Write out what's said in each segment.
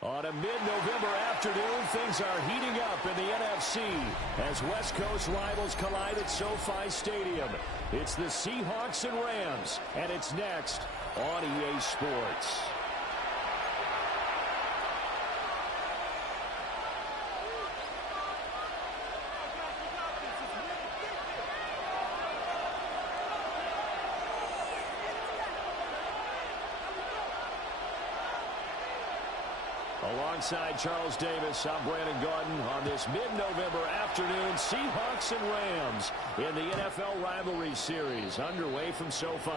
On a mid-November afternoon, things are heating up in the NFC as West Coast rivals collide at SoFi Stadium. It's the Seahawks and Rams, and it's next on EA Sports. Alongside Charles Davis, I'm Brandon Gordon on this mid-November afternoon. Seahawks and Rams in the NFL Rivalry Series underway from SoFi.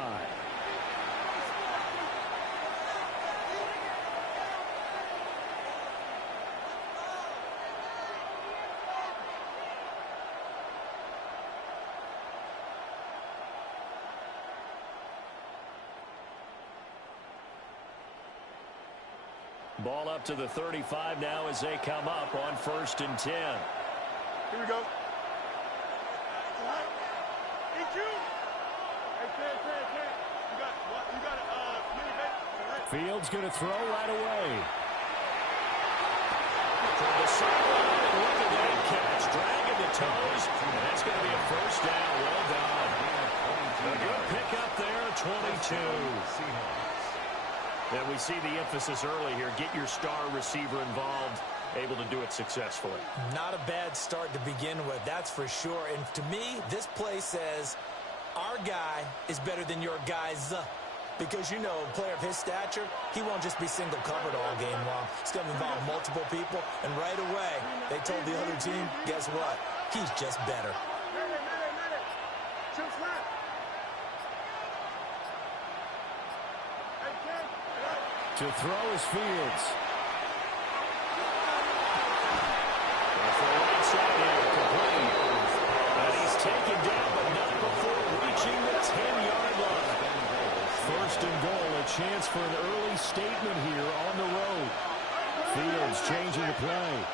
Ball up to the 35 now as they come up on 1st and 10. Here we go. Fields going to throw right away. From the sideline, and look at that catch. Dragging the toes, and that's going to be a first down. Well done. A good pickup there, 22. And we see the emphasis early here. Get your star receiver involved, able to do it successfully. Not a bad start to begin with, that's for sure. And to me, this play says our guy is better than your guys. Because, you know, a player of his stature, he won't just be single covered all game long. It's going to involve multiple people. And right away, they told the other team, guess what? He's just better. To throw is Fields. And he's taken down, but not before reaching the 10-yard line. 1st and goal, a chance for an early statement here on the road. Fields changing the play.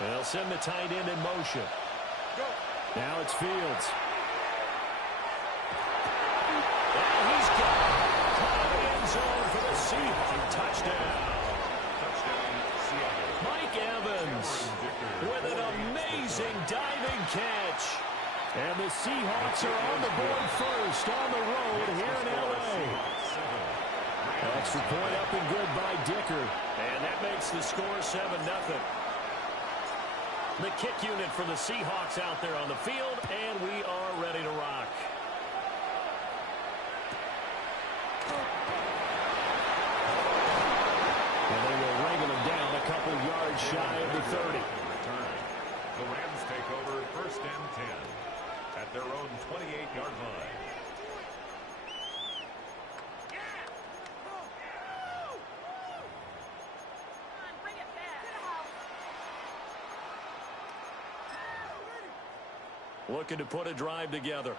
They'll send the tight end in motion. Now it's Fields. He's got it. Caught end zone for the Seahawks. Touchdown. Mike Evans with an amazing diving catch. And the Seahawks are on the board first on the road here in L.A. Extra point up and good by Dicker. And that makes the score 7-0. The kick unit for the Seahawks out there on the field, and we are ready to rock. And they will wrangle him down a couple yards shy of the 30. The Rams take over 1st and 10 at their own 28-yard line. Looking to put a drive together.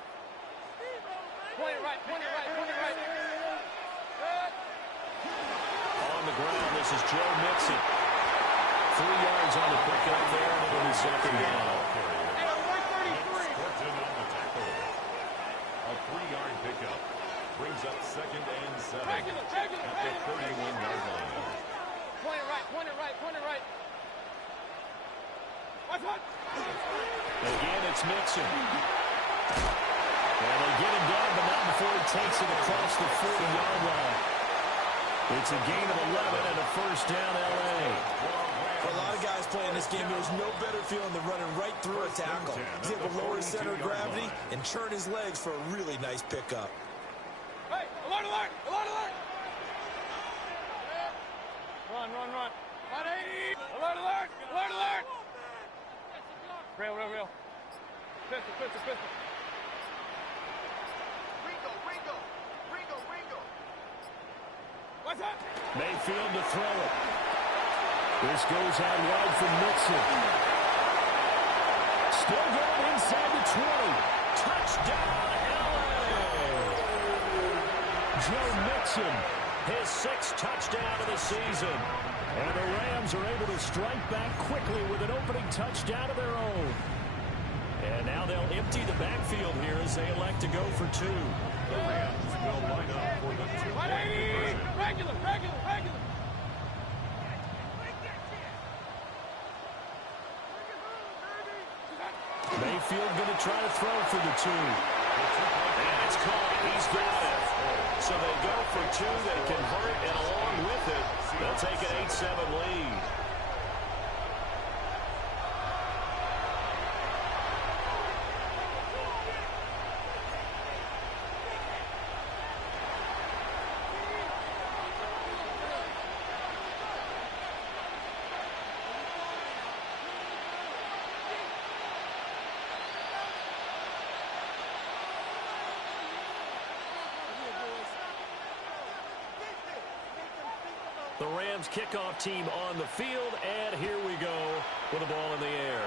Point it right, point it right, point it right. On the ground, this is Joe Mixon. 3 yards on the pickup there, and it'll be 2nd down. A 3-yard pickup brings up 2nd and 7 at the 31-yard line. Point it right, point it right, point it right. Watch. Again, it's Mixon. And they get him down, but not before he takes it across the 40-yard line. It's a gain of 11 and a first down, L.A. For a lot of guys playing this game, there's no better feeling than running right through a tackle. He's able to lower his center of gravity and churn his legs for a really nice pickup. Hey, alert, alert, alert, alert. Run. 180. Alert, alert, alert, alert. Real. Pistol. Ringo. What's that? Mayfield to throw it. This goes out wide from Mixon. Still going inside the 20. Touchdown, L.A. Joe Mixon, his 6th touchdown of the season. And the Rams are able to strike back quickly with an opening touchdown of their own. And now they'll empty the backfield here as they elect to go for two. The Rams will line up for the two-point conversion. Regular. Mayfield going to try to throw for the two. And it's caught. He's got it. So they go for two. They convert, and along with it, they'll take an 8-7 lead. The Rams kickoff team on the field, and here we go with the ball in the air.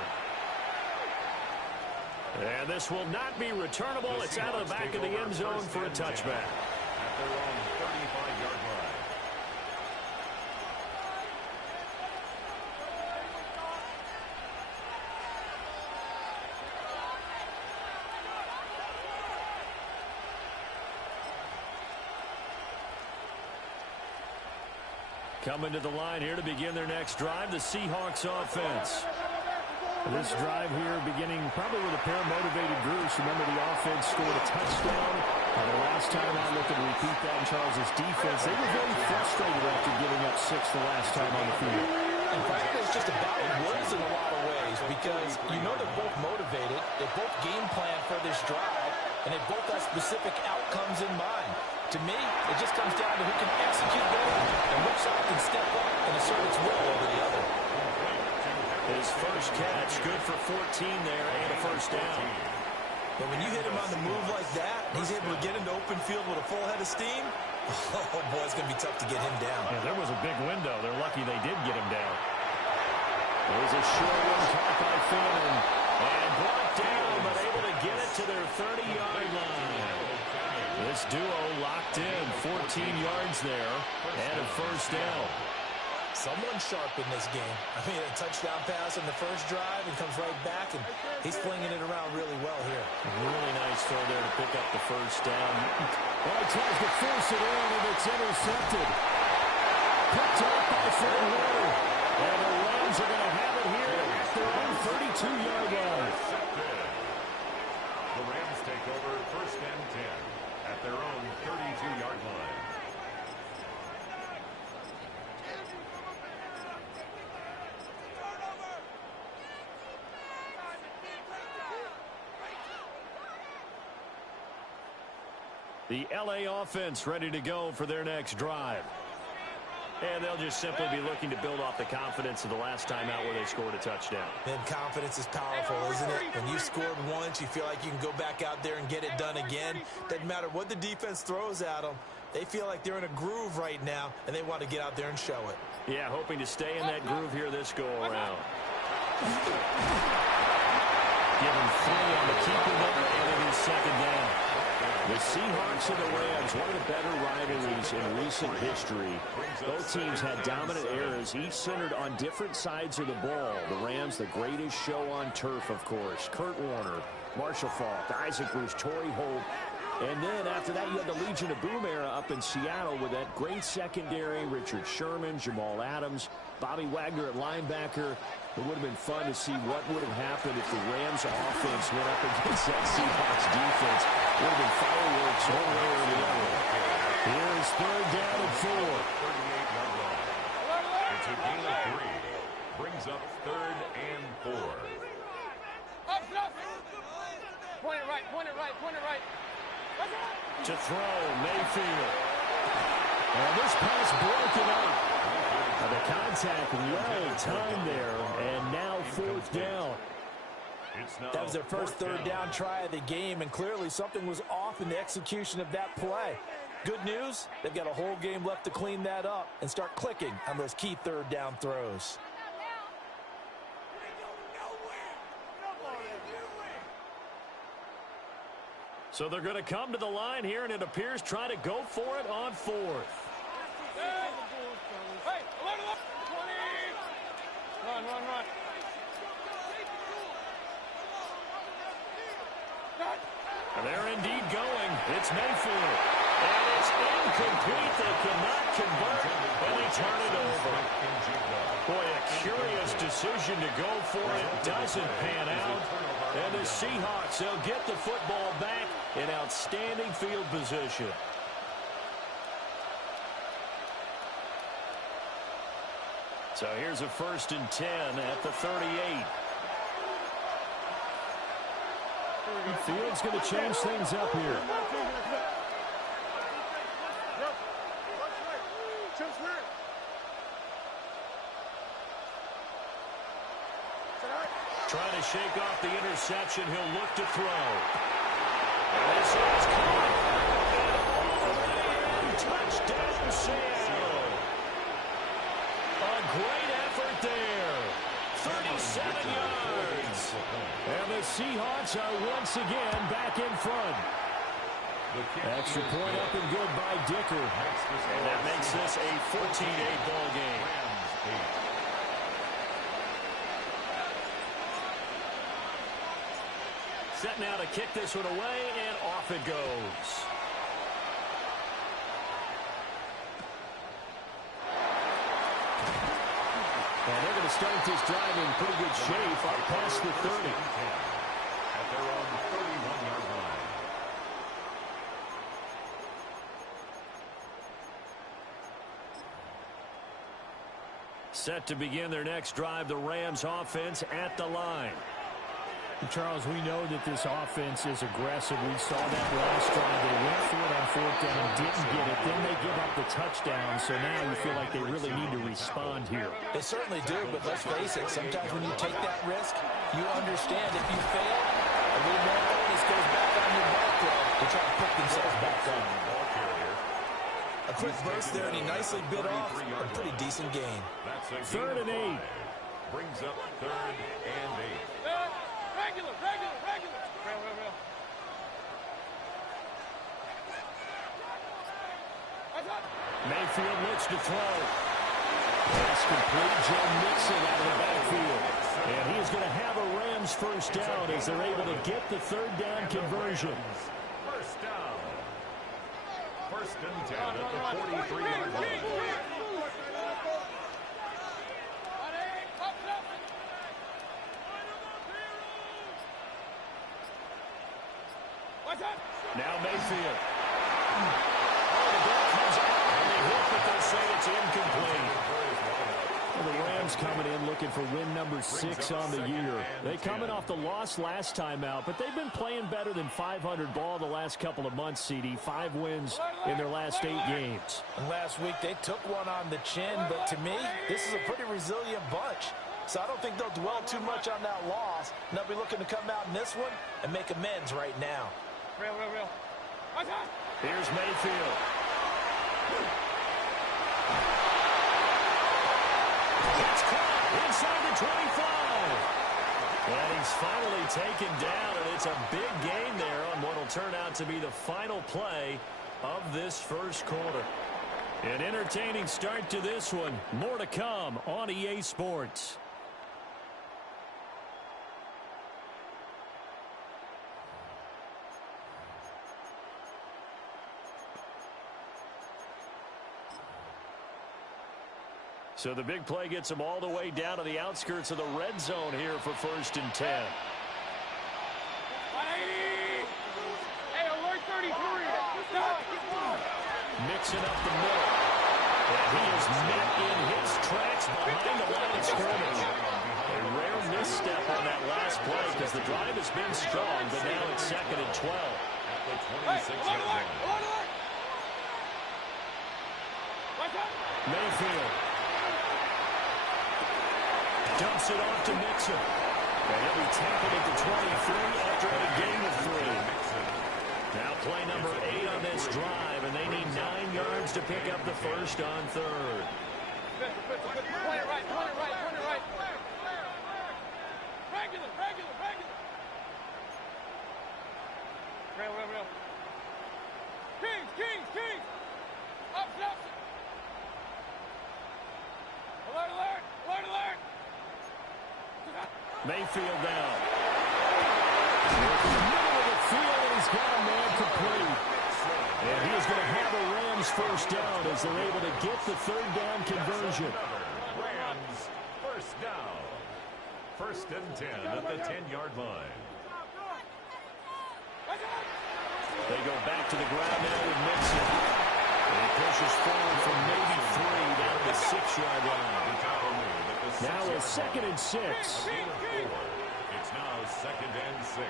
And this will not be returnable. It's out of the back of the end zone for a touchback. At their own 35-yard line. Coming to the line here to begin their next drive, the Seahawks offense. This drive here beginning probably with a pair of motivated groups. Remember, the offense scored a touchdown. The last time I looked at repeat that in Charles' defense, they were very frustrated after giving up 6 the last time on the field. And frankly, it's just about words in a lot of ways because you know they're both motivated. They both game plan for this drive, and they both have specific outcomes in mind. To me, it just comes down to who can execute better and which side can step up and assert its will over the other. His first catch, good for 14 there and a first down. But when you hit him on the move like that, he's able to get into open field with a full head of steam, oh boy, it's going to be tough to get him down. Yeah, there was a big window. They're lucky they did get him down. There's a short one caught by Finn. And brought down, but able to get it to their 30-yard line. This duo locked in, 14 yards there, and a first down. Someone sharp in this game. I mean, a touchdown pass on the first drive and comes right back, and he's flinging it around really well here. Really nice throw there to pick up the first down. Well, he tries to force it in, and it's intercepted. Picked up by Fred Warner. And the Rams are going to have it here at their own 32-yard line. The Rams take over first and 10 at their own 32-yard line. The LA offense ready to go for their next drive. And they'll just simply be looking to build off the confidence of the last time out where they scored a touchdown. And confidence is powerful, isn't it? When you scored once, you feel like you can go back out there and get it done again. Doesn't matter what the defense throws at them. They feel like they're in a groove right now, and they want to get out there and show it. Yeah, hoping to stay in that groove here this go-around. Give him 3 on the keeper there, and it is second down. The Seahawks and the Rams, one of the better rivalries in recent history. Both teams had dominant eras, each centered on different sides of the ball. The Rams, the greatest show on turf, of course. Kurt Warner, Marshall Faulk, Isaac Bruce, Torrey Holt. And then after that, you had the Legion of Boom era up in Seattle with that great secondary, Richard Sherman, Jamal Adams, Bobby Wagner at linebacker. It would have been fun to see what would have happened if the Rams offense went up against that Seahawks defense. It would have been fireworks one way or the other. Here's third down and 4. 38-yard line. It's a gain of 3. Brings up third and 4. Up. Point it right. To throw, Mayfield. And this pass broken up. The contact well timed there, and now fourth down. That was their first third down try of the game, and clearly something was off in the execution of that play. Good news, they've got a whole game left to clean that up and start clicking on those key third down throws. So they're going to come to the line here, and it appears trying to go for it on 4th. Hey, alert. 20. Run. And they're indeed going. It's Mayfield. And it's incomplete. They cannot convert, and they turn it over. Boy, a curious decision to go for it. Doesn't pan out. And the Seahawks, they'll get the football back in outstanding field position. So here's a 1st and 10 at the 38. Field's going to change things up here. Trying to shake off the interception. He'll look to throw. And this is caught. And all the way in. Touchdown, Seattle. A great effort there. 37 yards. And the Seahawks are once again back in front. Extra point up and good by Dicker. And that makes this a 14-8 ball game. Set now to kick this one away, and off it goes. And they're going to start this drive in pretty good shape up past the 30. At their own 31-yard line. Set to begin their next drive, the Rams offense at the line. Charles, we know that this offense is aggressive. We saw that last drive. They went for it on 4th down, didn't get it. Then they give up the touchdown. So now you feel like they really need to respond here. They certainly do, but let's face it, sometimes when you take that risk, you understand if you fail, a little more onus goes back on your ball club to try to put themselves back on. A quick burst there, and he nicely bit off a pretty decent gain. 3rd and 8. Brings up 3rd and 8. Regular. Real. Mayfield looks to throw. Pass complete. Joe Mixon out of the backfield. And he is going to have a Rams 1st down as they're able to get the 3rd down conversion. 1st down. 1st and 10 at the 43-yard line. Now Mayfield. Oh, the ball comes out, and they hit, but they'll say it's incomplete. Well, the Rams coming in looking for win number 6 on the year. They coming off the loss last time out, but they've been playing better than 500 ball the last couple of months, CD. 5 wins in their last 8 games. And last week they took one on the chin, but to me, this is a pretty resilient bunch. So I don't think they'll dwell too much on that loss. And they'll be looking to come out in this one and make amends right now. Real. Here's Mayfield. It's caught inside the 25. And he's finally taken down, and it's a big gain there on what will turn out to be the final play of this 1st quarter. An entertaining start to this one. More to come on EA Sports. So the big play gets them all the way down to the outskirts of the red zone here for 1st and 10. Hey, alert 33. Mixing up the middle. And he is met in his tracks behind the line of scrimmage. A rare misstep on that last play because the drive has been strong, but now it's 2nd and 12. At the 26-yard line. Mayfield. Dumps it off to Mixon. And he'll be tackled at the 23 after a gain of 3. Now play number 8 on this drive, and they need 9 yards to pick up the 1st on 3rd. Point it right. Regular. Real. Kings. Up. Alert. Mayfield down. In the middle of the downfield, and he's got a man complete. And he is going to have a Rams first down as they're able to get the third down conversion. Rams first down. First and 10 at the 10-yard line. They go back to the ground now with Mixon. And he pushes forward from maybe 3 down to the 6-yard line. Now a 2nd and 6. It's now 2nd and 6.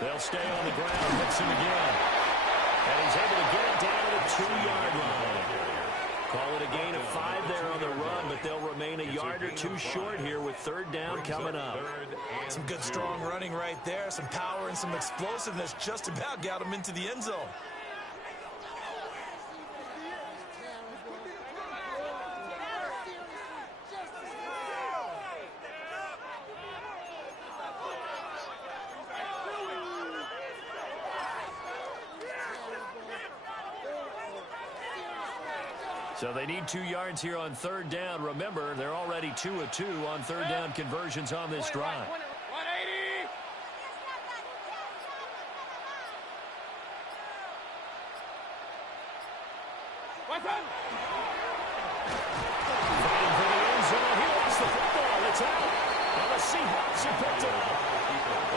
They'll stay on the ground. Mixon again. And he's able to get it down to the 2-yard line. Call it a gain of 5 there on the run, but they'll remain a yard or 2 short here with third down coming up. Some good strong running right there. Some power and some explosiveness just about got him into the end zone. So they need 2 yards here on third down. Remember, they're already 2 of 2 on third down conversions on this drive. 180. Fighting for the end zone. He lost the football. It's out. And the Seahawks have picked it up.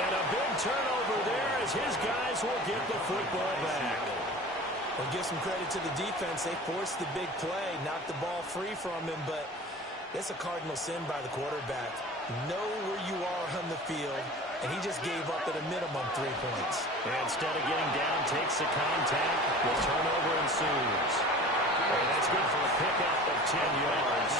And a big turnover there as his guys will get the football back. Well, give some credit to the defense. They forced the big play, knocked the ball free from him, but it's a cardinal sin by the quarterback. Know where you are on the field, and he just gave up at a minimum 3 points. And instead of getting down, takes the contact. The turnover ensues. And that's good for a pickup of 10 yards.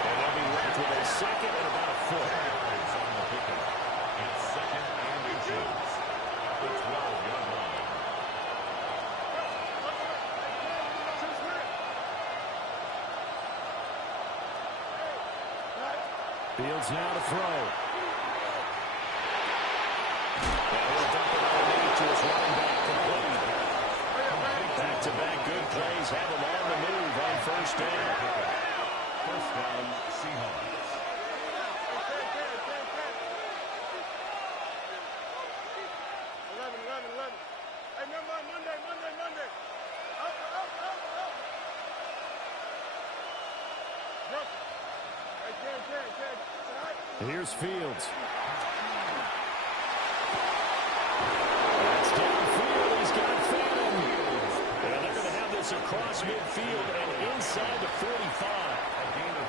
And they'll be left with a 2nd and about a foot. On the pickup. It's 2nd and inches. The 12-yard line. Fields now to throw. And he'll dump it underneath to his running back complete. Back-to-back good plays have him on the move on first down. First down, Seahawks. 11. Hey, remember Monday. Up. Jump. Hey, Ken. Here's Fields. That's downfield. He's got Phantom. And they're going to have this across midfield and inside the 45. A gain of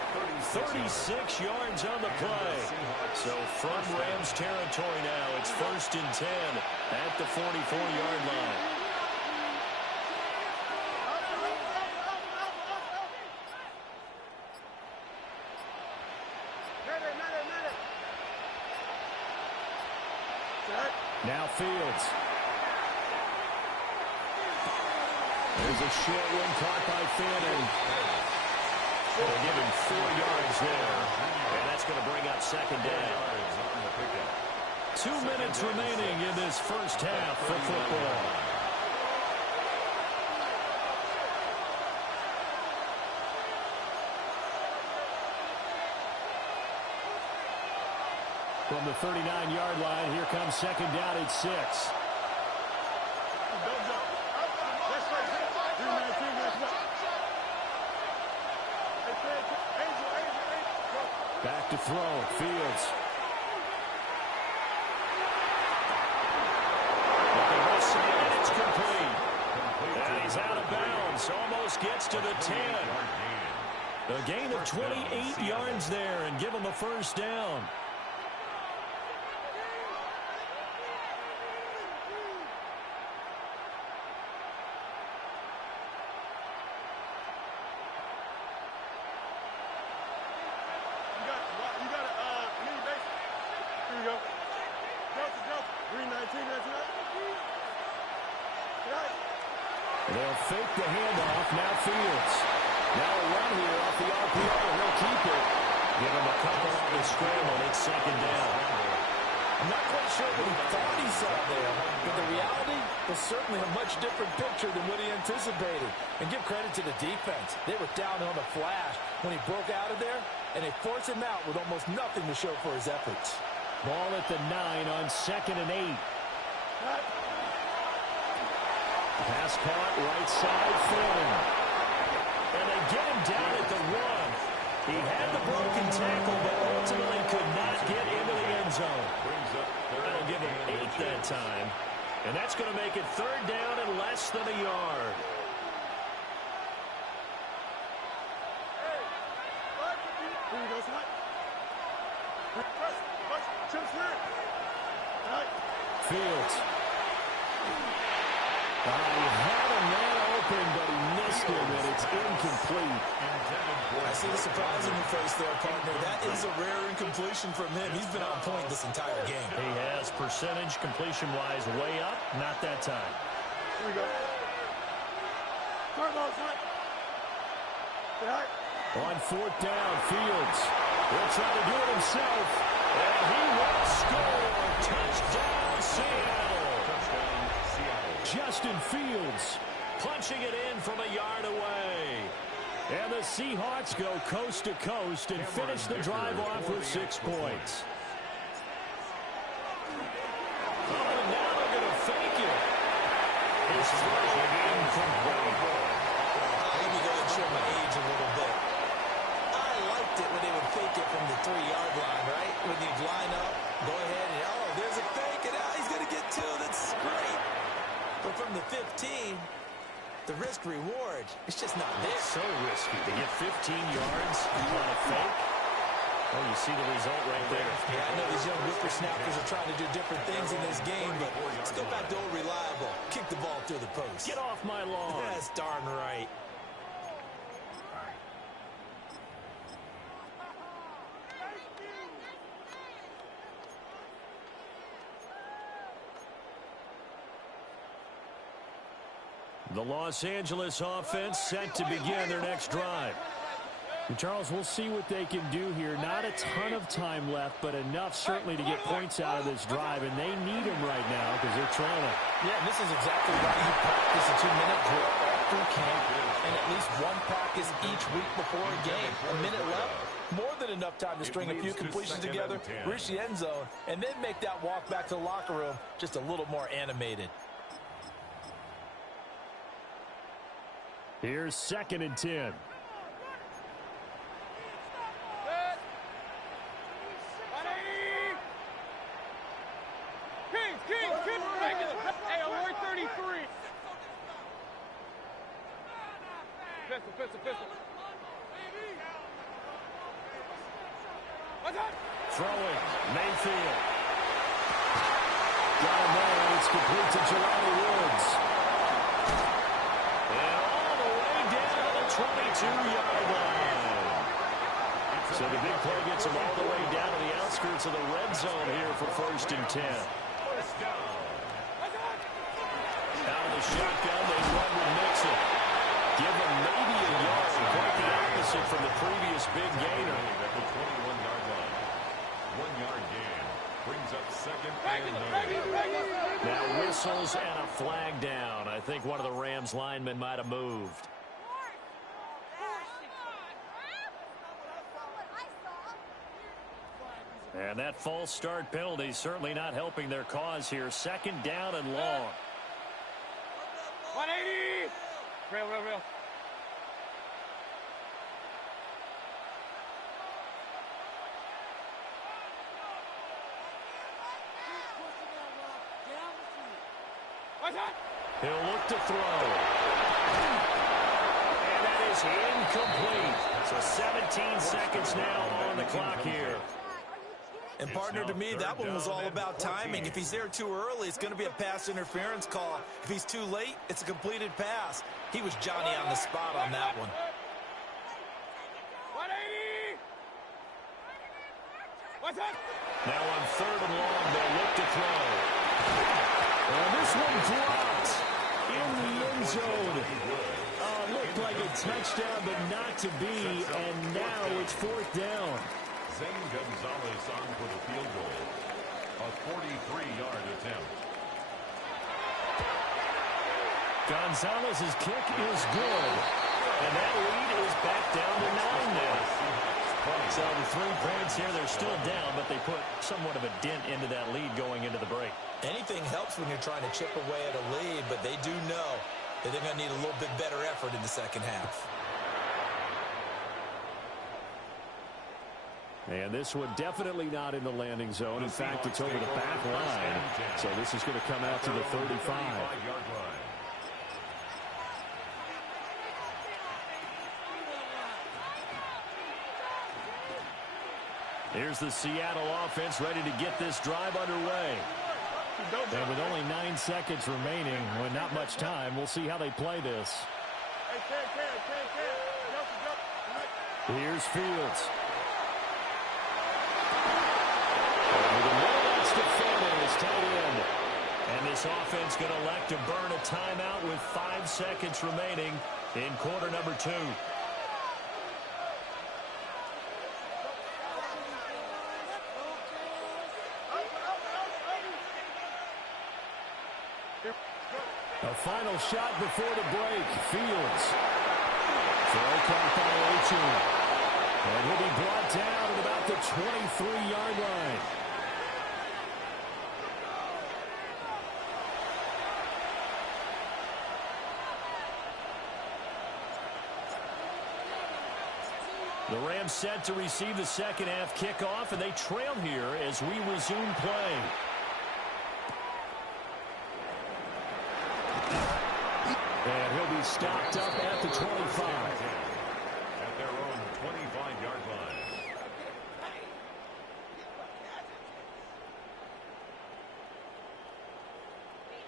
36 yards on the play. So from Rams territory now, it's 1st and 10 at the 44-yard line. Now Fields. There's a short one caught by Phantom. They'll give him 4 yards there. And that's going to bring up 2nd down. 2 minutes remaining in this first half for football. From the 39-yard line, here comes 2nd down at 6. Back to throw, Fields. Looking left side, and it's complete. And he's out of bounds, almost gets to the 10. A gain of 28 yards there and give him a first down. They'll fake the handoff. Now Fields. Now a run here off the RPO. He'll keep it. Give him a couple on the scramble. It's 2nd down. I'm not quite sure what he thought he saw there, but the reality was certainly a much much different picture than what he anticipated. And give credit to the defense. They were down on the flash when he broke out of there, and they forced him out with almost nothing to show for his efforts. Ball at the 9 on 2nd and 8. Pass caught, right side, Flynn. And they get him down at the 1. He had the broken tackle, but ultimately could not get into the end zone. That'll give him 8 that time. And that's going to make it 3rd down and less than a yard. Fields. He had a man open, but he missed him, and it's incomplete. I see the surprise in your face there, partner. That is a rare incompletion from him. He's been on point this entire game. He has percentage completion-wise way up. Not that time. Here we go. On 4th down, Fields will try to do it himself, and he will score. Touchdown, Seattle. Touchdown, Seattle. Justin Fields punching it in from a yard away. And the Seahawks go coast to coast and finish the drive off with 6 points. Oh, and now they're going to fake it. His throw incomplete. Let me go and show my age a little bit. I liked it when they would fake it from the 3-yard line, right? When you'd line up, go ahead and, oh, there's a fake, and he's going to get 2. That's great. But from the 15, the risk-reward, it's just not there. It's so risky to get 15 yards on a fake. Oh, you see the result right there. Yeah, I know these young whippersnappers are trying to do different things in this game, but let's go back to old reliable. Kick the ball through the post. Get off my lawn. That's darn right. The Los Angeles offense set to begin their next drive. And Charles, we'll see what they can do here. Not a ton of time left, but enough certainly to get points out of this drive, and they need them right now because they're trailing. Yeah, and this is exactly why you practice a 2-minute drill all through camp and at least one practice each week before a game. A minute left, more than enough time to string a few completions together, reach the end zone, and then make that walk back to the locker room just a little more animated. Here's 2nd and 10. Kings, regular. Hey, alert 33. Pistol. What's that? Throwing, Mayfield. Got him there, it's complete to Jelani Woods. And all the way down to the 22-yard line. So the big play gets him all the way down to the outskirts of the red zone here for 1st and 10. Out of the shotgun, they run with Mixon. Give him maybe a yard. Quite the opposite from the previous big gainer. At the 21-yard line. 1-yard gain. Brings up 2nd and 9. Now whistles and a flag down. I think one of the Rams linemen might have moved. And that false start penalty certainly not helping their cause here. 2nd down and long. 180. Real. What's that? He'll look to throw. And that is incomplete. So 17 seconds now on the clock here. And partner, to me, that one was all about timing. If he's there too early, it's going to be a pass interference call. If he's too late, it's a completed pass. He was Johnny on the spot on that one. 180. What's that? Now on 3rd and long, they'll look to throw. And this one dropped in the end zone. Looked like a touchdown, but not to be. And now it's 4th down. Zane Gonzalez on for the field goal. A 43-yard attempt. Gonzalez's kick is good. And that lead is back down to 9 now. So the 3 points here, they're still down, but they put somewhat of a dent into that lead going into the break. Anything helps when you're trying to chip away at a lead, but they do know that they're going to need a little bit better effort in the second half. And this one definitely not in the landing zone. In fact, it's over the back line. So this is going to come out to the 35. Here's the Seattle offense ready to get this drive underway. And with only 9 seconds remaining, with not much time, we'll see how they play this. Here's Fields. And this offense going to elect to burn a timeout with 5 seconds remaining in quarter number 2. A final shot before the break. Fields. Throw caught by Ochoa. And he'll be brought down at about the 23-yard line. The Rams set to receive the second half kickoff, and they trail here as we resume play. And he'll be stopped up at the 25. At their own 25-yard line.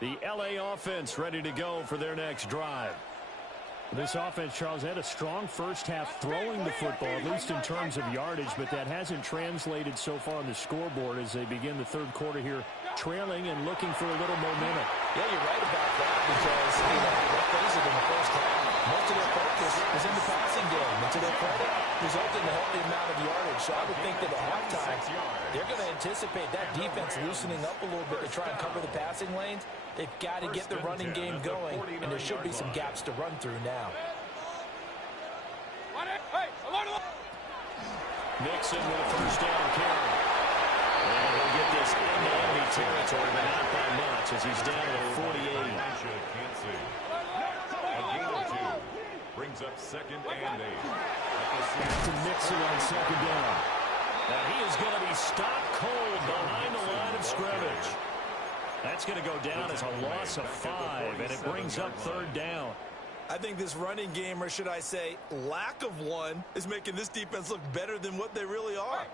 The L.A. offense ready to go for their next drive. This offense, Charles, had a strong first half throwing the football, at least in terms of yardage, but that hasn't translated so far on the scoreboard as they begin the third quarter here, trailing and looking for a little momentum. Yeah, you're right about that because, let's face it, in the first half, most of their focus was in the passing game. And to their credit, resulted in a healthy amount of yardage. So I would think that at halftime, they're going to anticipate that defense loosening up a little bit to try and cover the passing lanes. They've got to get the running game going, and there should be some gaps to run through now. Nixon with a first down carry. And he'll get this into enemy territory, but not by much as he's down to 48. Can't see. A gain of 2. Brings up 2nd and 8. Back to Nixon on second down. Now he is going to be stopped cold behind the line of scrimmage. That's going to go down as a loss of 5, and it brings up 3rd down. I think this running game, or should I say lack of one, is making this defense look better than what they really are.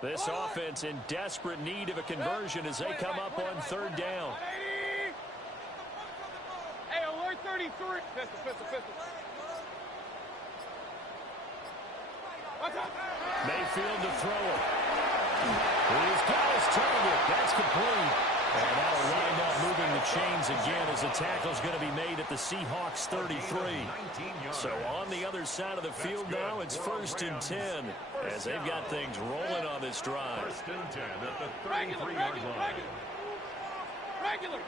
This offense in desperate need of a conversion as they come up on 3rd down. Hey, alert 33. Pistol. Mayfield to throw it. He's got his target. That's complete. And that'll wind up moving the chains again as the tackle's going to be made at the Seahawks 33. So on the other side of the field now, it's 1st and 10 as they've got things rolling on this drive. 1st and 10 at the 33-yard line. Regular.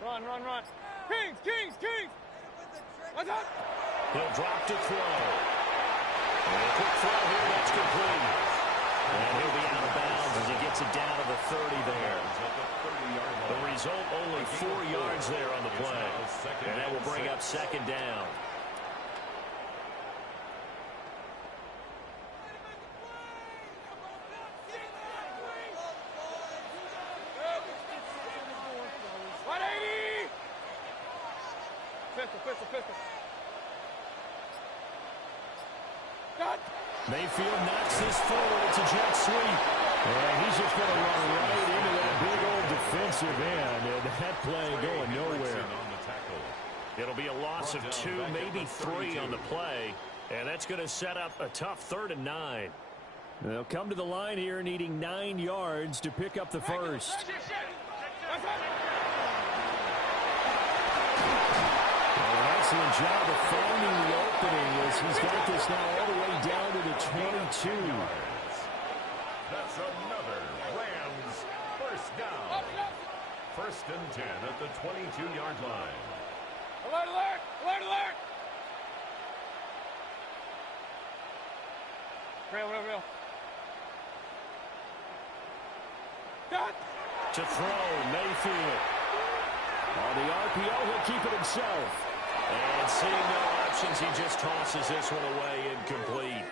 Run. Kings. What's up? He'll drop to throw. And a quick throw here, that's complete. And he'll be out of bounds as he gets it down to the 30 there. The result, only 4 yards there on the play. And that will bring up 2nd down. Pistol. Mayfield knocks this forward. It's a jet sweep. And he's just going to run right into that big old defensive end. And that play going nowhere. It'll be a loss of 2, maybe 3 on the play. And that's going to set up a tough 3rd and 9. They'll come to the line here needing 9 yards to pick up the first. Excellent job of finding the opening as he's got this now all the way down to the 22. That's another Rams first down. 1st First and 10 at the 22-yard line. Alert, alert! Alert, alert! Real. Got! To throw, Mayfield. On the RPO, he'll keep it himself. And seeing no options, he just tosses this one away incomplete.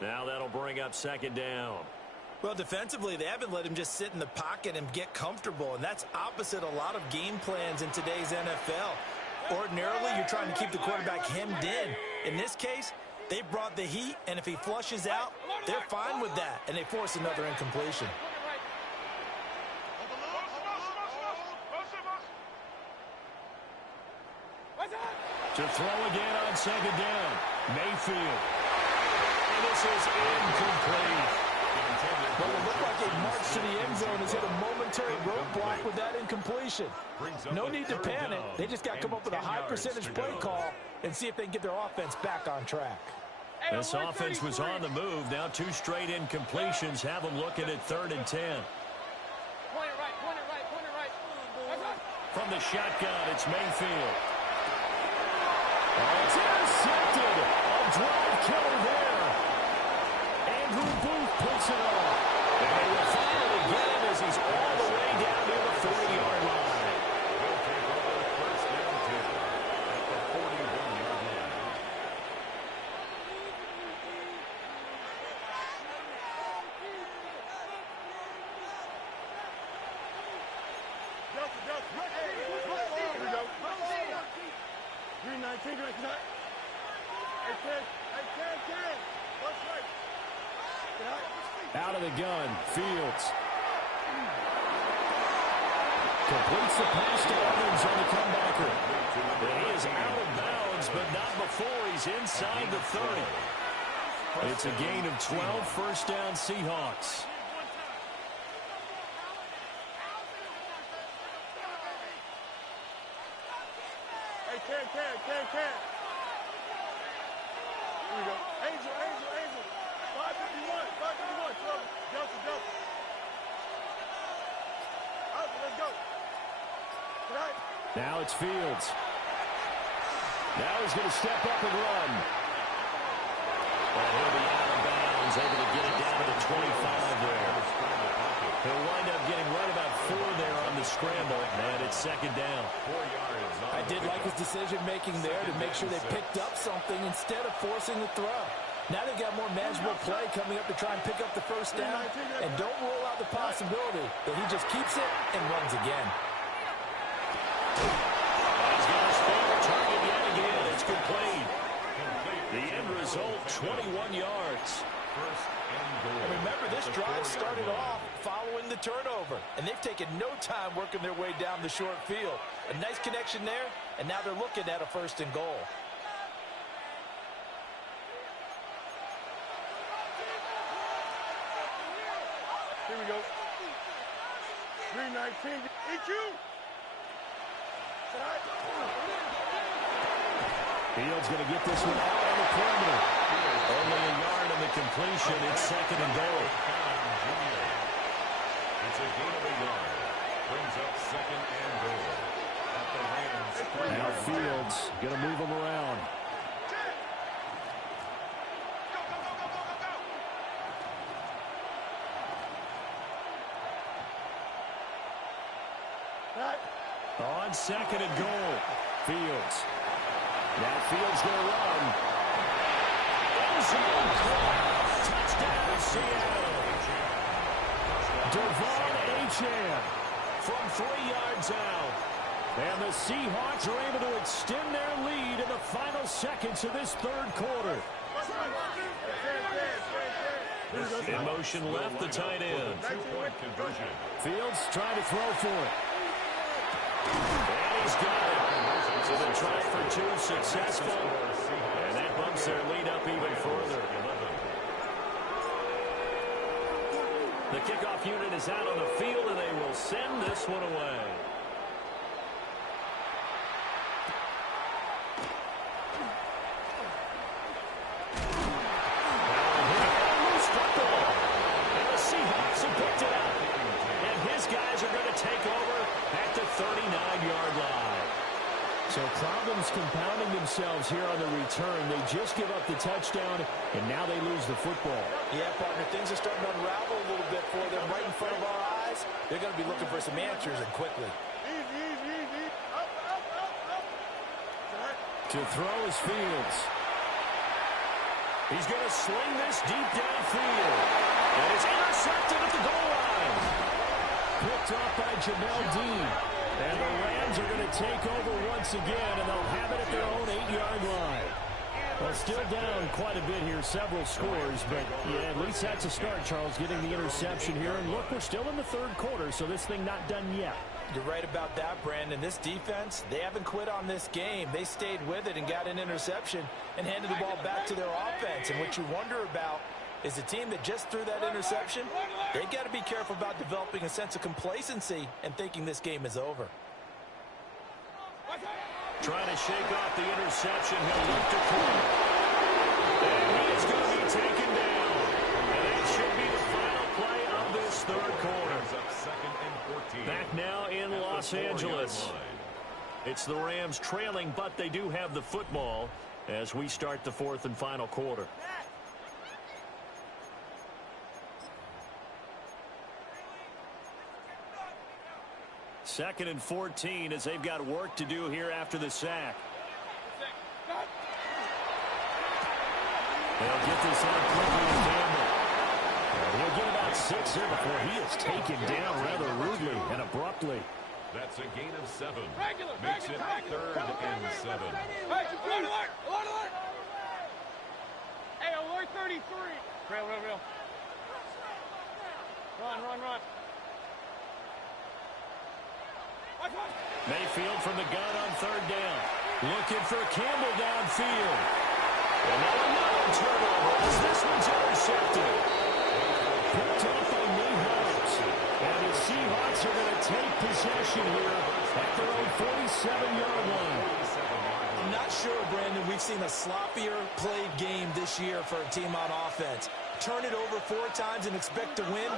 Now that'll bring up second down. Well, defensively, they haven't let him just sit in the pocket and get comfortable, and that's opposite a lot of game plans in today's NFL. Ordinarily, you're trying to keep the quarterback hemmed in. In this case, they brought the heat, and if he flushes out, they're fine with that, and they force another incompletion. To throw again on second down, Mayfield. And this is incomplete. Well, it looked like a march to the end zone has hit a momentary roadblock with that incompletion. No need to panic. They just got to come up with a high percentage play call and see if they can get their offense back on track. This offense was on the move. Now 2 straight incompletions have them looking at 3rd and 10. Point it right. From the shotgun, it's Mayfield. Oh, it's intercepted. A drive killer there. Andrew Booth puts it on. And they will fire it again as he's all the way down near the 40-yard line. He'll take over first down 2 at the 41-yard line. Green 19, right tonight. Out of the gun, Fields. Completes the pass to Evans on the comebacker. And he is out of bounds, but not before he's inside the 30. It's a gain of 12, first down Seahawks. Can. Here we go. Angel. 551. Delta. Out, let's go. Tonight. Now it's Fields. Now he's going to step up and run. And he'll be out of bounds, able to get it down to the 25 there. He'll wind up getting right about 4 there on the scramble, and it's second down. 4 yards. I did like his decision-making there to make sure they picked up something instead of forcing the throw. Now they've got more manageable play coming up to try and pick up the first down, and don't rule out the possibility that he just keeps it and runs again. He's got his favorite target yet again. It's complete. The end result, 21 yards. First and goal. And remember, this drive started off following the turnover, and they've taken no time working their way down the short field. A nice connection there, and now they're looking at a first and goal. Here we go. Green 19. EQ. Fields going to get this one out on the perimeter. Only a yard on the completion. It's second and goal. It's a gain of a yard. Brings up second and goal. At the Rams. Now Fields going to move him around. On second and goal, Fields. Now Fields going to run. Touchdown, Seattle. Devon Achane from 3 yards out. And the Seahawks are able to extend their lead in the final seconds of this third quarter. In motion left, the tight end. Two-point conversion. Fields trying to throw for it. And he's got it. So the try for 2 successful. And that bumps their lead up even further. The kickoff unit is out on the field, and they will send this one away. And the Seahawks have picked it up. And his guys are going to take over at the Problems compounding themselves here on the return. They just give up the touchdown, and now they lose the football. Yeah, partner, things are starting to unravel a little bit for them right in front of our eyes. They're going to be looking for some answers, and quickly. To throw is Fields. He's going to sling this deep downfield. And it's intercepted at the goal line. Picked off by Jamel Dean. And the Rams are going to take over once again, and they'll have it at their own 8-yard line. Well, still down quite a bit here, several scores, but yeah, at least that's a start, Charles, getting the interception here. And look, we're still in the third quarter, so this thing not done yet. You're right about that, Brandon. This defense, they haven't quit on this game. They stayed with it and got an interception and handed the ball back to their offense. And what you wonder about is the team that just threw that interception, they got to be careful about developing a sense of complacency and thinking this game is over. Trying to shake off the interception. He'll look to throw. And he is going to be taken down. And that should be the final play of this third quarter. Back now in Los Angeles. It's the Rams trailing, but they do have the football as we start the fourth and final quarter. Second and 14 as they've got work to do here after the sack. They'll get this out quickly to Campbell. He'll get about 6 here before he is taken down rather rudely and abruptly. That's a gain of 7. Makes it third and 7. Hey, alert! Alert! Hey, alert 33. Real. Run. Mayfield from the gun on third down. Looking for Campbell downfield. And now another turnover as this one's intercepted. Picked off by Mayfield. And the Seahawks are going to take possession here at their own 47-yard line. I'm not sure, Brandon, we've seen a sloppier played game this year for a team on offense. Turn it over 4 times and expect to win?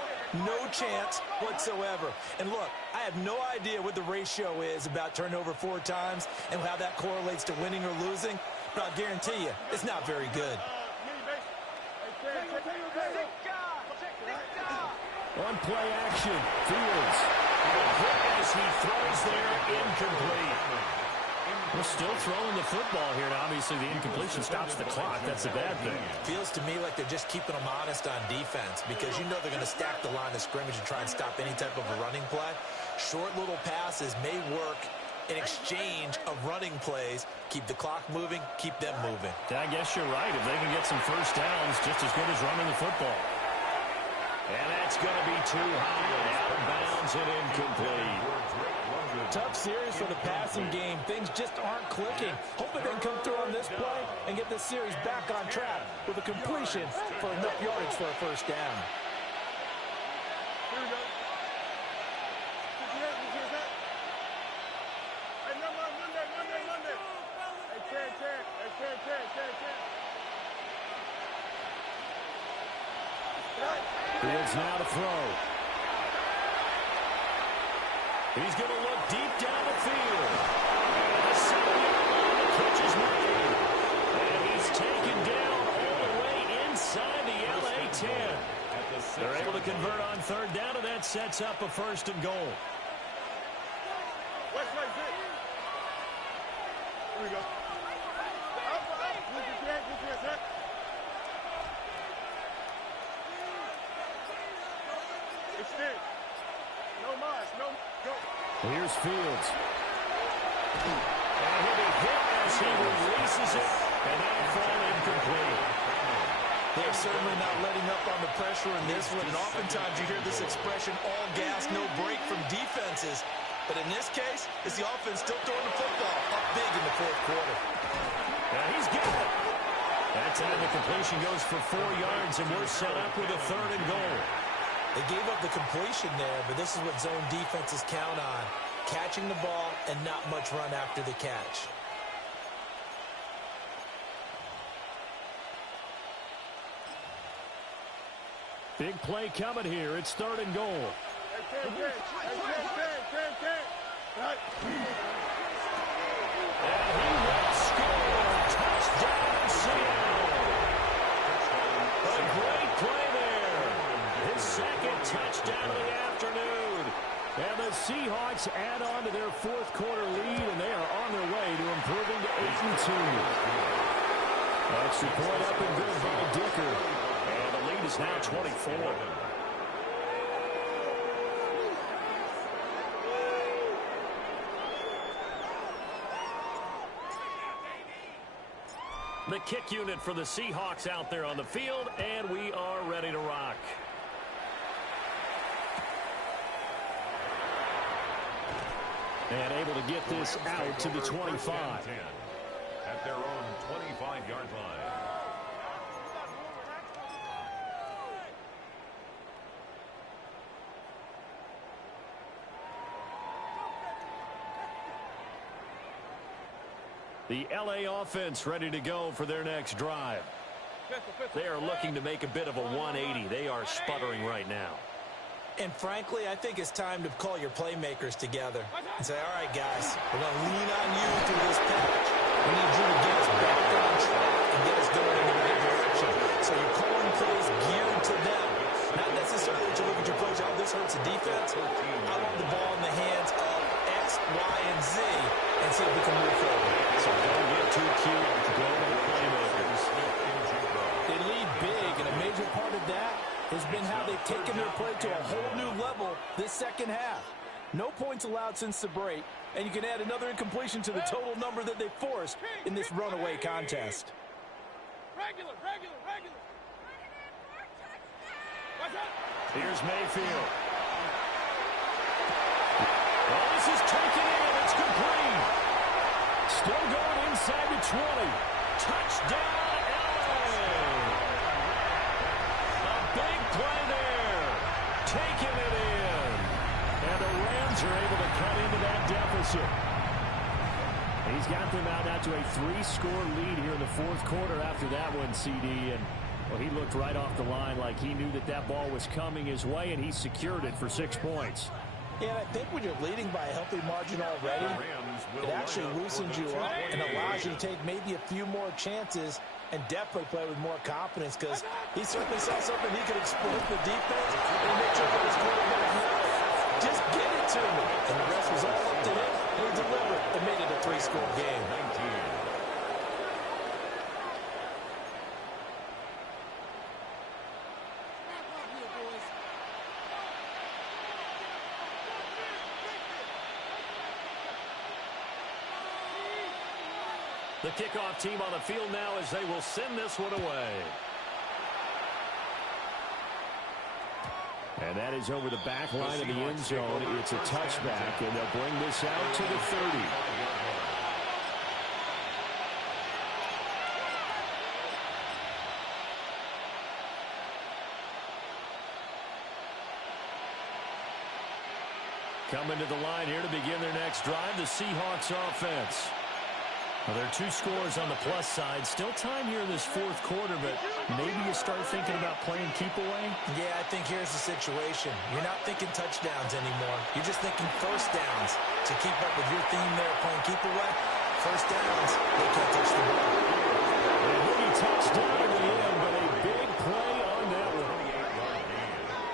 No chance whatsoever. And look, I have no idea what the ratio is about turnover 4 times and how that correlates to winning or losing, but I'll guarantee you, it's not very good. On play action, Fields. As he throws there, incomplete. We're still throwing the football here, and obviously the incompletion stops the clock. That's a bad thing. Feels to me like they're just keeping them honest on defense because you know they're going to stack the line of scrimmage and try and stop any type of a running play. Short little passes may work in exchange of running plays. Keep the clock moving, keep them moving. I guess you're right. If they can get some first downs, just as good as running the football. And that's going to be too high. Out of bounds and incomplete. Tough series for the passing game. Things just aren't clicking. Hoping they can come through on this play and get this series back on track with a completion for enough yardage for a first down. Here we go. Hey, Monday. Hey, Fields now to throw. He's going to look deep down the field. And the 7-yard line, the catch is made. And he's taken down all the way inside the LA 10. They're able to convert on third down, and that sets up a first and goal. Here we go. Extend. No mas, no go. Here's Fields. And he'll be hit as he releases it, and that'll fall incomplete. They're certainly not letting up on the pressure in this one, and oftentimes you hear this expression, all gas, no break from defenses. But in this case, it's the offense still throwing the football up big in the fourth quarter. Now he's got it. That time the completion goes for 4 yards, and we're set up with a third and goal. They gave up the completion there, but this is what zone defenses count on. Catching the ball and not much run after the catch. Big play coming here. It's third and goal. And he will score. Touchdown, Seattle. A great play there. His second touchdown of the afternoon. And the Seahawks add on to their fourth quarter lead, and they are on their way to improving to 8-2. Extra point up and good by Dicker. And the lead is now 24. The kick unit for the Seahawks out there on the field, and we are ready to rock. And able to get this out to the 25. At their own 25-yard line. The LA offense ready to go for their next drive. They are looking to make a bit of a 180. They are sputtering right now. And frankly, I think it's time to call your playmakers together and say, all right, guys, we're going to lean on you through this patch. We need you to get us back on track and get us going in the right direction. So you're calling plays geared to them. Not necessarily to look at your plays, oh, this hurts the defense. I want the ball in the hands of X, Y, and Z and see if we can move forward. So don't get too cute. Go to the playmakers. They lead big, and a major part of that has been how they've taken their play to a whole new level this second half. No points allowed since the break, and you can add another incompletion to the total number that they forced in this runaway contest. Regular. Here's Mayfield. Oh, this is taken in. It's complete. Still going inside the 20. Touchdown, LA. A big play there. Taking it in. And the Rams are able to cut into that deficit. He's got them out now to a 3-score lead here in the fourth quarter after that one, CD. And well, he looked right off the line like he knew that that ball was coming his way, and he secured it for 6 points. Yeah, I think when you're leading by a healthy margin already, it actually loosens you up and allows you to take maybe a few more chances and definitely play with more confidence, because he certainly saw something he could exploit the defense and make sure that his quarterback knows, just get it to me. And the rest was all up to him, and he delivered and made it a 3-score game. The kickoff team on the field now as they will send this one away. And that is over the back line of the end zone. It's a touchback, and they'll bring this out to the 30. Coming to the line here to begin their next drive, the Seahawks offense. Well, there are 2 scores on the plus side. Still time here in this fourth quarter, but maybe you start thinking about playing keep away? Yeah, I think here's the situation. You're not thinking touchdowns anymore. You're just thinking first downs. To keep up with your theme there, playing keep away, first downs, they can't touch the ball. A big touchdown in the end, but a big play on that one.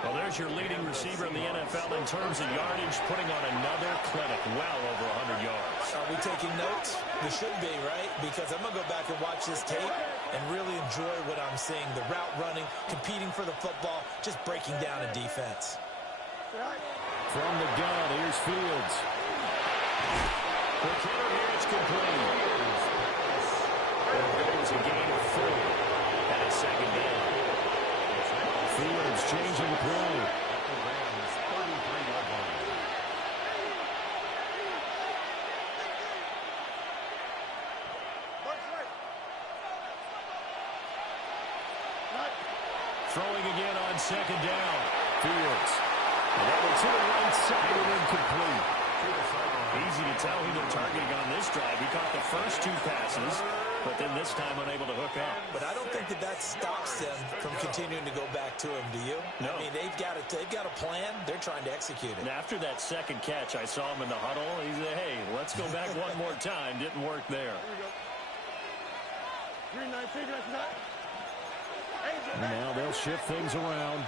Well, there's your leading receiver in the NFL in terms of yardage, putting on another clinic, well over 100 yards. Are we taking notes? We should be, right? Because I'm going to go back and watch this tape and really enjoy what I'm seeing. The route running, competing for the football, just breaking down a defense. From the gun, here's Fields. The kicker here, it's complete. It was a gain of 4 at a second down. Fields changing the play. Throwing again on second down. Fields. And that one to the right side and incomplete. Easy to tell who they're targeting on this drive. He caught the first 2 passes. but then this time unable to hook up. But I don't think that stops them from continuing to go back to him, do you? No. I mean, they've got a plan. They're trying to execute it. And after that second catch, I saw him in the huddle. He said, hey, let's go back one more time. Didn't work there. And now they'll shift things around.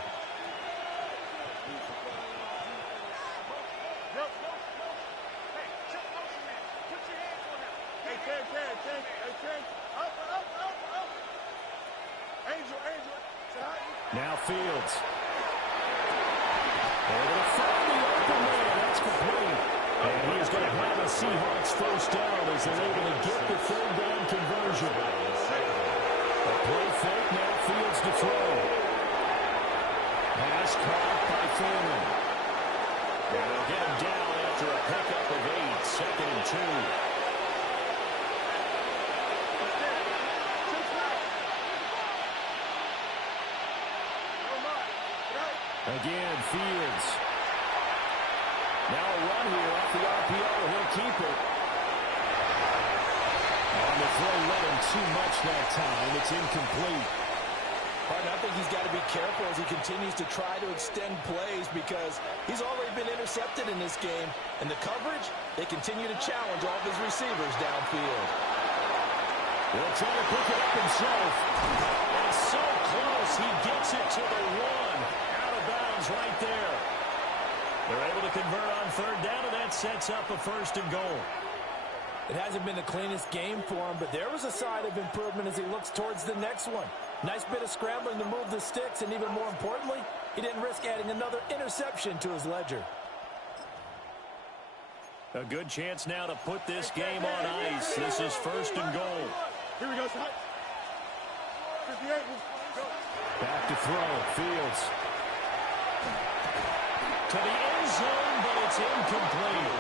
Now Fields. Able to find the open man. That's complete. And he is going to have a Seahawks first down as they're able to get the third down conversion. A play fake. Now Fields to throw. Pass caught by Foreman. And they'll get him down after a pickup of 8. 2nd and 2. Again, Fields. Now a run here off the RPO. He'll keep it. On the throw, let him too much that time. It's incomplete. I think he's got to be careful as he continues to try to extend plays because he's already been intercepted in this game. And the coverage, they continue to challenge all of his receivers downfield. He'll try to pick it up himself. And so close, he gets it to the 1. Right there. They're able to convert on third down, and that sets up a 1st and goal. It hasn't been the cleanest game for him, but there was a sign of improvement as he looks towards the next one. Nice bit of scrambling to move the sticks, and even more importantly, he didn't risk adding another interception to his ledger. A good chance now to put this game on ice. This is 1st and goal. Here we go, son. 58. Back to throw. Fields. To the end zone, but it's incomplete.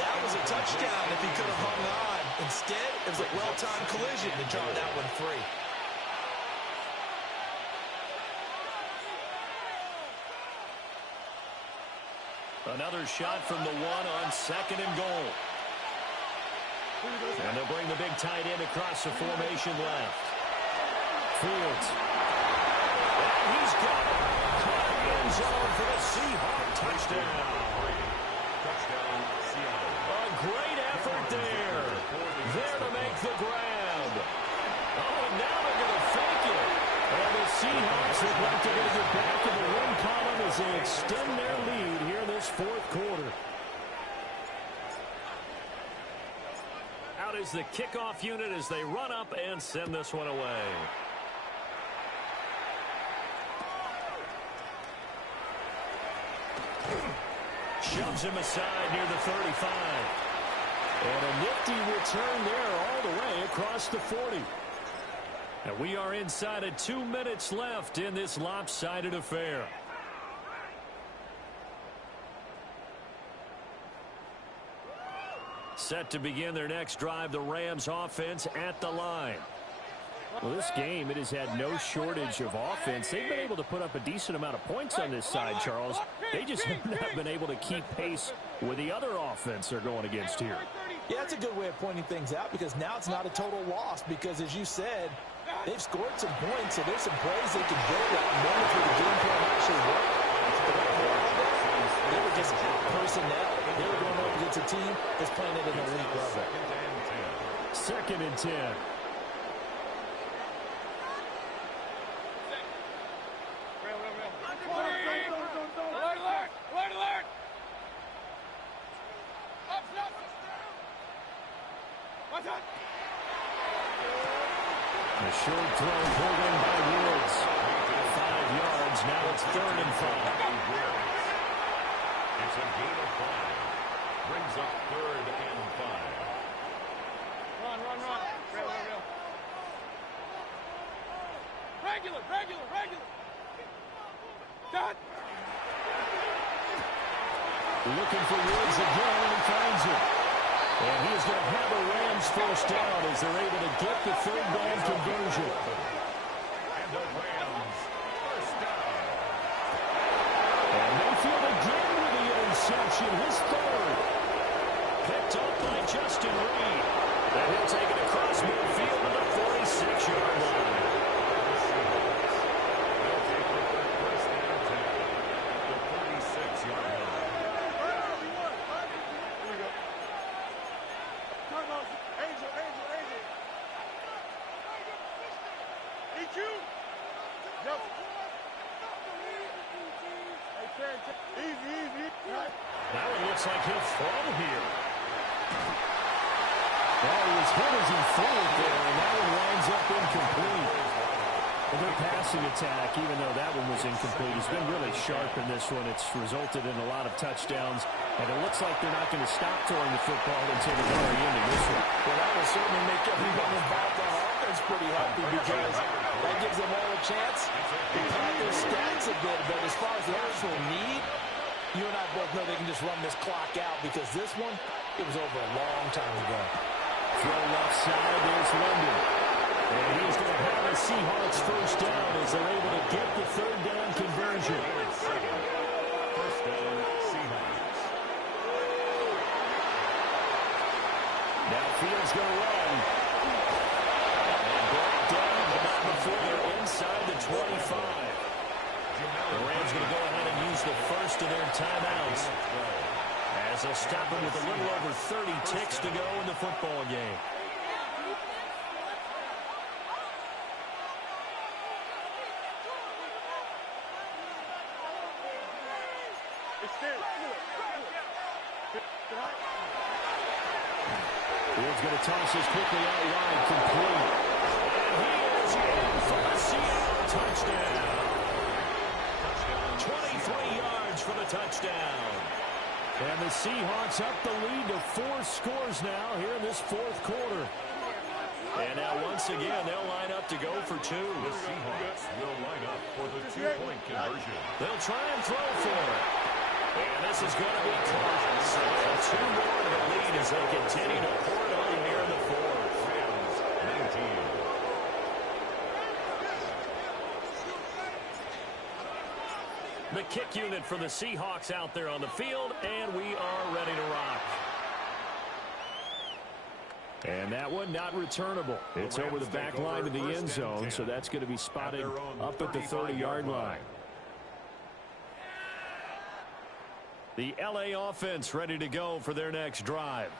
That was a touchdown if he could have hung on. Instead, it was a well-timed collision to draw that one free. Another shot from the 1 on 2nd and goal. And they'll bring the big tight end across the formation left. Fields. And he's got it. Caught in the end zone for the Seahawk touchdown. Touchdown, Seattle. A great effort there. There to make the grab. Oh, and now they're going to fake it. And the Seahawks look like they're going to get back in the win column as they extend their lead here in this 4th quarter. Out is the kickoff unit as they run up and send this one away. Shoves him aside near the 35. And a nifty return there all the way across the 40. And we are inside of 2 minutes left in this lopsided affair. Set to begin their next drive, the Rams offense at the line. Well, this game, it has had no shortage of offense. They've been able to put up a decent amount of points on this side, Charles. They just have not been able to keep pace with the other offense they're going against here. Yeah, that's a good way of pointing things out because now it's not a total loss because, as you said, they've scored some points, so there's some plays they can build out and manage where the game plan actually worked. They were just personnel. They were going up against a team that's playing at an elite level. 2nd and 10. A short throw pulled in by Woods. 5 yards. Now it's 3rd and 5. It's a gain of 5. Brings up 3rd and 5. Run. Real. Regular. Done. Looking for Woods again, and he finds it. And he is going to have a Rams first down as they're able to get the 3rd down conversion. And the Rams first down. And Mayfield again with the interception, his 3rd. Picked up by Justin Reed. And he'll take it across midfield. you. Yep. Easy. Now it looks like he'll throw here. Well, he was hit as he threw it there, and that one winds up incomplete. And their passing attack, even though that one was incomplete, has been really sharp in this one. It's resulted in a lot of touchdowns, and it looks like they're not going to stop throwing the football until the very end of this one. Well, that will certainly make everyone involved on offense pretty happy because that gives them all a chance to pad their stats a bit. But as far as the actual need, you and I both know they can just run this clock out because this one, it was over a long time ago. Throw left side, there's London. And he's going to have a Seahawks first down as they're able to get the third down conversion. First down, Seahawks. Now Fields going to run. And brought down, but not before they're inside the 25. The Rams going to go ahead and use the first of their timeouts as they'll stop him with a little over 30 ticks to go in the football game. Fields going to toss this quickly out wide, complete. And he is in for the Seattle touchdown. 23 yards for the touchdown. And the Seahawks up the lead to 4 scores now here in this fourth quarter. And now once again, they'll line up to go for 2. The Seahawks will line up for the 2-point conversion. They'll try and throw for it. And this is going to be close. So 2 more to the lead as they continue to pour it on here in the fourth. Rams 19. The kick unit for the Seahawks out there on the field, and we are ready to rock. And that one not returnable. It's over the back line to the end zone, so that's going to be spotted up at the 30-yard line. The L.A. offense ready to go for their next drive.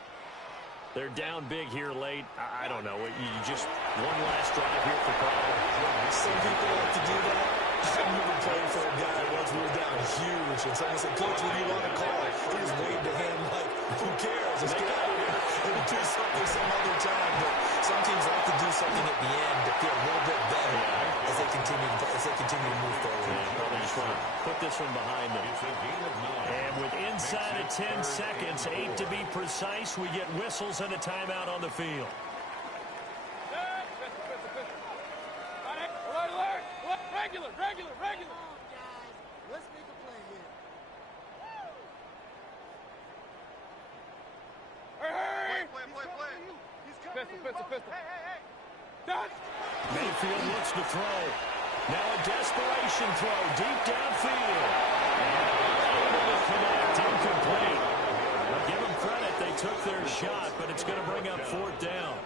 They're down big here late. I don't know. You just one last drive here for Pryor. Some people like to do that. I remember playing for a guy once we were down huge, and someone said, "Coach, what do you want to call it?" He just waved to him like, "Who cares? Let's get out of here and do something some other time." But some teams like to do something at the end to feel a little bit better as they continue to move forward. Well, they just want to put this one behind them. And with inside of 10 seconds, 8 to be precise, we get whistles and a timeout on the field. Regular. Come on, guys. Let's make a play here. Hey! Pistol. Done! Mayfield looks to throw. Now a desperation throw deep downfield. Able to connect, incomplete. Now give them credit, they took their shot, but it's going to bring up fourth down.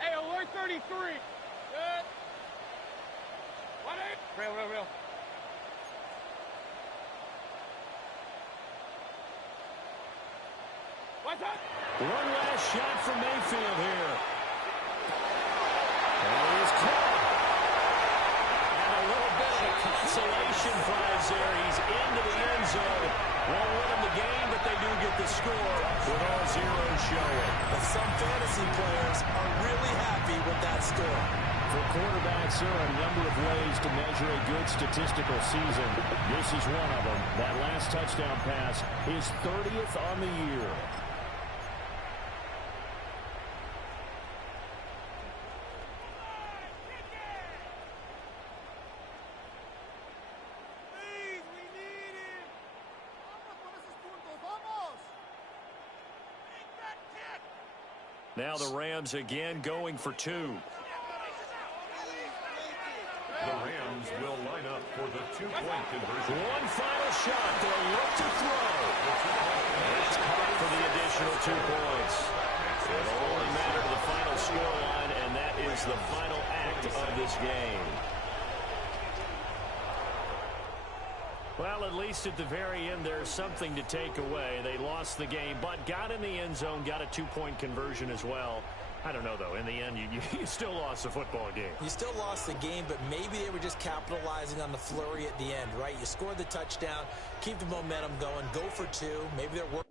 Hey, alert 33. Good. 1-8. Real. What's up? One last shot from Mayfield here. And he is caught. And a little bit of a consolation prize there. He's into the end zone. Won't win them the game, but they do get the score with all zeros showing. But some fantasy players are really happy with that score. For quarterbacks, there are a number of ways to measure a good statistical season. This is one of them. That last touchdown pass is 30th on the year. Now the Rams again going for 2. The Rams will line up for the 2-point conversion. One final shot. They'll look to throw. And it's caught for the additional 2 points. It'll only matter to the final scoreline, and that is the final act of this game. Well, at least at the very end, there's something to take away. They lost the game, but got in the end zone, got a 2-point conversion as well. I don't know, though. In the end, you still lost the football game. You still lost the game, but maybe they were just capitalizing on the flurry at the end, right? You scored the touchdown, keep the momentum going, go for two. Maybe they're working.